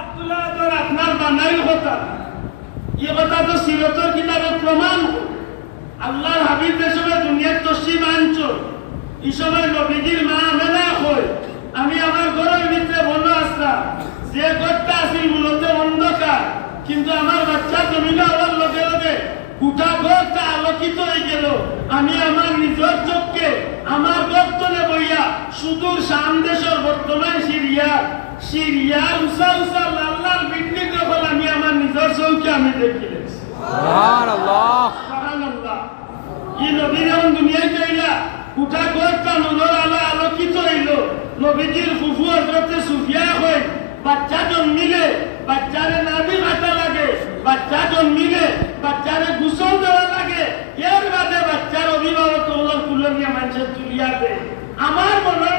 আব্দুল্লাহ আপনার বানাইল কথা, এই কথা তো সিরতর কিতাবে প্রমাণ। আল্লাহর হাবিব দেশে দুনিয়ার তসলিম আনছ, এই সময় নবীজির মা আমেনা কই, আমি আমার ঘরের ভিতরে বন্ধ আসলাম, যে ঘরটা আসিল মূলত অন্ধকার, কিন্তু আমার বাচ্চা জমিটা হওয়ার লগে লগে গোটা ঘরটা আলোকিত হয়ে গেল। আমি আমার নিজের চোখকে আমার গর্তনে বইয়া সুদূর শাম দেশের বর্তমান সিরিয়ার উষা উষা লাল লাল বিল্ডিং যখন আমি আমার নিজের চোখকে আমি দেখিলেছি। এই নবীর এমন দুনিয়ায় চাইলা গোটা ঘরটা নূরের আলো আলোকিত হইল। নবীজির ফুফু হযরতে সুফিয়া হয়, বাচ্চা জন্মিলে বাচ্চারে নাভি কাটা লাগে, বাচ্চা জন্মিলে বাচ্চারে গোসল দেওয়া লাগে, এর বাদে বাচ্চার অভিভাবক কুলো নিয়ে মানুষের তুলিয়া দেয়। আমার মনের